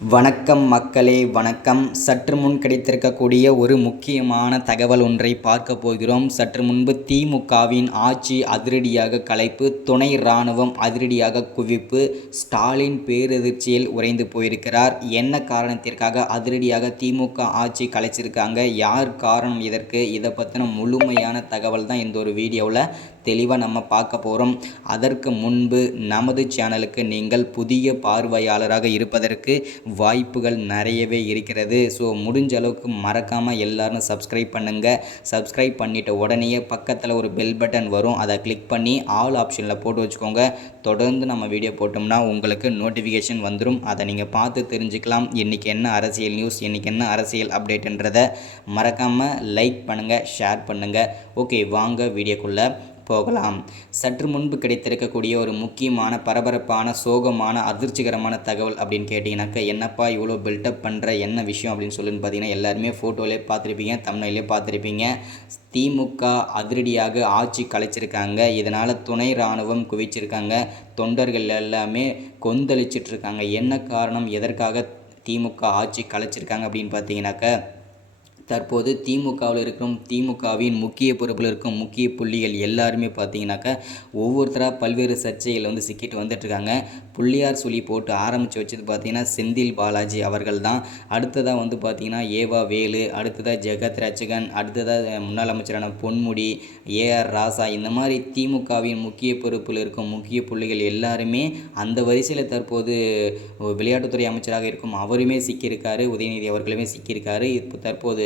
வணக்கம் மக்களே வணக்கம். சற்று முன் கிடைத்திருக்கக்கூடிய ஒரு முக்கியமான தகவல் ஒன்றை பார்க்க போகிறோம். சற்று முன்பு திமுகவின் ஆட்சி அதிரடியாக கலைப்பு துணை இராணுவம் அதிரடியாக குவிப்பு ஸ்டாலின் பேரெதிர்ச்சியில் உறைந்து போயிருக்கிறார். என்ன காரணத்திற்காக அதிரடியாக திமுக ஆட்சி கலைச்சிருக்காங்க? யார் காரணம் இதற்கு? இதை பற்றின முழுமையான தகவல் தான் இந்த ஒரு வீடியோவில் தெளிவாக நம்ம பார்க்க போகிறோம் அதற்கு முன்பு நமது சேனலுக்கு நீங்கள் புதிய பார்வையாளராக இருப்பதற்கு வாய்ப்புகள் நிறையவே இருக்கிறது. ஸோ முடிஞ்ச அளவுக்கு மறக்காமல் எல்லோரும் சப்ஸ்கிரைப் பண்ணுங்கள் சப்ஸ்கிரைப் பண்ணிட்ட உடனே பக்கத்தில் ஒரு பெல் பட்டன் வரும். அதை கிளிக் பண்ணி ஆல் ஆப்ஷனில் போட்டு வச்சுக்கோங்க. தொடர்ந்து நம்ம வீடியோ போட்டோம்னா உங்களுக்கு நோட்டிஃபிகேஷன் வந்துடும் அதை நீங்கள் பார்த்து தெரிஞ்சுக்கலாம். இன்றைக்கி என்ன அரசியல் நியூஸ் இன்றைக்கி என்ன அரசியல் அப்டேட்டுன்றதை மறக்காமல் லைக் பண்ணுங்கள் ஷேர் பண்ணுங்கள் ஓகே வாங்க வீடியோக்குள்ளே போகலாம். சற்று முன்பு கிடைத்திருக்கக்கூடிய ஒரு முக்கியமான பரபரப்பான சோகமான அதிர்ச்சிகரமான தகவல் அப்படின்னு கேட்டிங்கனாக்கா என்னப்பா இவ்வளோ பில்டப் பண்ணுற என்ன விஷயம் அப்படின்னு சொல்லுன்னு பார்த்தீங்கன்னா எல்லாருமே ஃபோட்டோலேயே பார்த்துருப்பீங்க தமிழ்லேயே பார்த்துருப்பீங்க. திமுக அதிரடியாக ஆட்சி கலைச்சிருக்காங்க. இதனால் துணை இராணுவம் குவிச்சிருக்காங்க. தொண்டர்கள் எல்லாமே கொந்தளிச்சிட்ருக்காங்க. என்ன காரணம் எதற்காக திமுக ஆட்சி கலைச்சிருக்காங்க அப்படின்னு பார்த்தீங்கன்னாக்கா தற்போது திமுகவில் இருக்கும் திமுகவின் முக்கிய பொறுப்பில் இருக்கும் முக்கிய புள்ளிகள் எல்லாருமே பார்த்தீங்கன்னாக்கா ஒவ்வொருத்தராக பல்வேறு சர்ச்சைகள் வந்து சிக்கிட்டு வந்துட்டுருக்காங்க. புள்ளியார் சொல்லி போட்டு ஆரம்பித்து வச்சது பார்த்திங்கன்னா செந்தில் பாலாஜி அவர்கள் தான் அடுத்ததாக வந்து பார்த்திங்கன்னா ஏவா வேலு அடுத்ததாக ஜெகத் ரச்சகன் அடுத்ததாக முன்னாள் அமைச்சரான பொன்முடி ஏஆர் ராசா இந்த மாதிரி திமுகவின் முக்கிய பொறுப்பில் இருக்கும் முக்கிய புள்ளிகள் எல்லாருமே அந்த வரிசையில் தற்போது விளையாட்டுத்துறை அமைச்சராக இருக்கும். அவருமே சிக்கியிருக்காரு உதயநிதி அவர்களுமே சிக்கியிருக்காரு. இப்போ தற்போது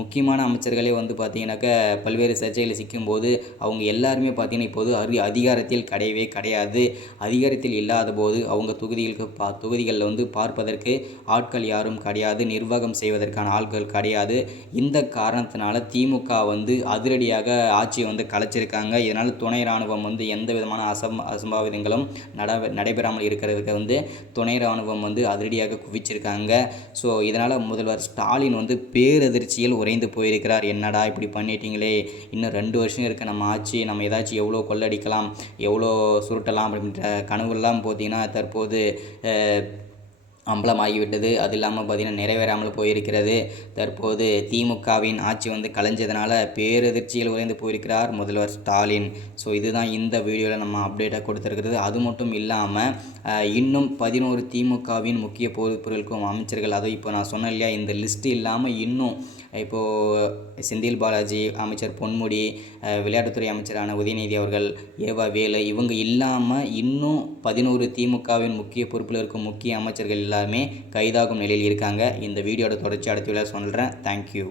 முக்கியமான அமைச்சர்களே வந்து பார்த்திங்கனாக்கா பல்வேறு சர்ச்சைகளில் சிக்கும்போது அவங்க எல்லாருமே பார்த்திங்கன்னா இப்போது அரி அதிகாரத்தில் கிடையவே கிடையாது. அதிகாரத்தில் இல்லாத போது அவங்க தொகுதிகளுக்கு பா தொகுதிகளில் வந்து பார்ப்பதற்கு ஆட்கள் யாரும் கிடையாது. நிர்வாகம் செய்வதற்கான ஆட்கள் கிடையாது. இந்த காரணத்தினால திமுக வந்து அதிரடியாக ஆட்சியை வந்து கலைச்சிருக்காங்க. இதனால் துணை இராணுவம் வந்து எந்த விதமான அசம் அசம்பாவிதங்களும் நட நடைபெறாமல் இருக்கிறதுக்கு வந்து துணை இராணுவம் வந்து அதிரடியாக குவிச்சிருக்காங்க. ஸோ இதனால் முதல்வர் ஸ்டாலின் வந்து பேரதிர்ச்சியில் உறைந்து போயிருக்கிறார். என்னடா இப்படி பண்ணிட்டீங்களே? இன்னும் ரெண்டு வருஷம் இருக்க. நம்ம ஆச்சு நம்ம ஏதாச்சும் எவ்வளோ கொள்ளடிக்கலாம் எவ்வளோ சுருட்டலாம் அப்படின்ற கனவுலாம் பார்த்தீங்கன்னா தற்போது அம்பலமாகிவிட்டது. அது இல்லாமல் பார்த்திங்கன்னா நிறைவேறாமல் போயிருக்கிறது. தற்போது திமுகவின் ஆட்சி வந்து கலைஞ்சதுனால பேரதிர்ச்சியில் உறைந்து போயிருக்கிறார் முதல்வர் ஸ்டாலின். ஸோ இதுதான் இந்த வீடியோவில் நம்ம அப்டேட்டாக கொடுத்துருக்கிறது. அது மட்டும் இல்லாமல் இன்னும் பதினோரு திமுகவின் முக்கிய பொறுப்புகளுக்கும் அமைச்சர்கள் அதுவும் இப்போ நான் சொன்னேன் இல்லையா இந்த லிஸ்ட்டு இல்லாமல் இன்னும் இப்போது செந்தில் பாலாஜி அமைச்சர் பொன்முடி விளையாட்டுத்துறை அமைச்சரான உதயநிதி அவர்கள் ஏவா வேலு இவங்க இல்லாமல் இன்னும் பதினோரு திமுகவின் முக்கிய பொறுப்பில் இருக்கும் முக்கிய அமைச்சர்கள் இல்லை எல்லாருமே கைதாகும் நிலையில் இருக்காங்க. இந்த வீடியோட தொடர்ச்சி அடுத்த சொல்கிறேன் தேங்க்யூ